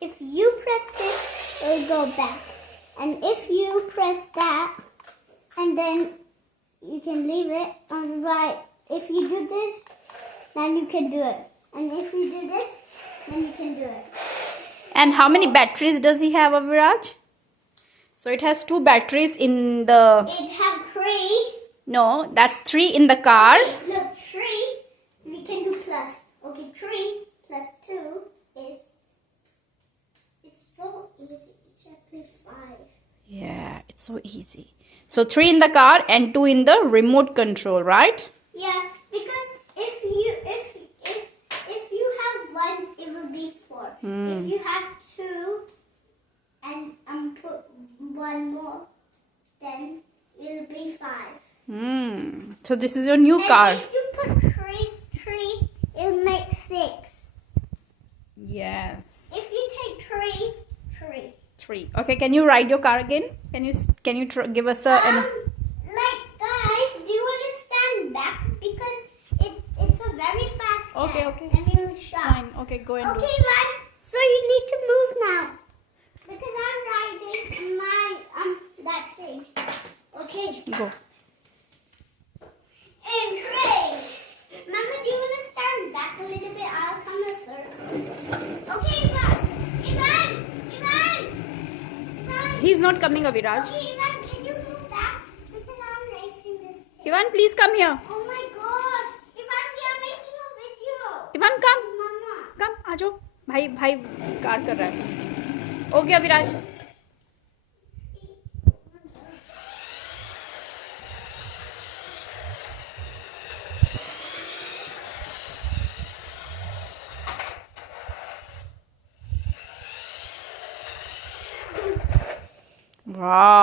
if you press this, it'll go back. And if you press that, and then you can leave it on the right. If you do this, then you can do it. And if you do this, then you can do it. And how many batteries does he have, Aviraj? So it has 2 batteries in the... It has 3. No, that's 3 in the car. Okay, look, 3. We can do plus. Okay, 3 plus 2 is... It's so easy. It's actually 5. Yeah, it's so easy. So 3 in the car and 2 in the remote control, right? Yeah, because if you have 1, it will be 4. If you have 2 and put 1 more, then it will be 5. So this is your new car. And if you put 3, it'll make 6. Yes. If you take 3. 3. Okay, can you ride your car again? Can you give us a... Like guys, do you want to stand back because it's a very fast car. Okay. And it will shock. Fine. Okay, go and do. Okay, Ivan. So you need to move now because I'm riding my that thing. Okay. Go. And 3. Mama, do you want to stand back a little bit? I'll come closer. Okay, Ivan. He's not coming, Aviraj. Okay, Ivan, can you move back? Because I'm racing this thing. Ivan, please come here. Oh my gosh. Ivan, we are making a video. Ivan, come. Mama. Come, आ जाओ. भाई car कर रहा है. Okay, Aviraj. Wow.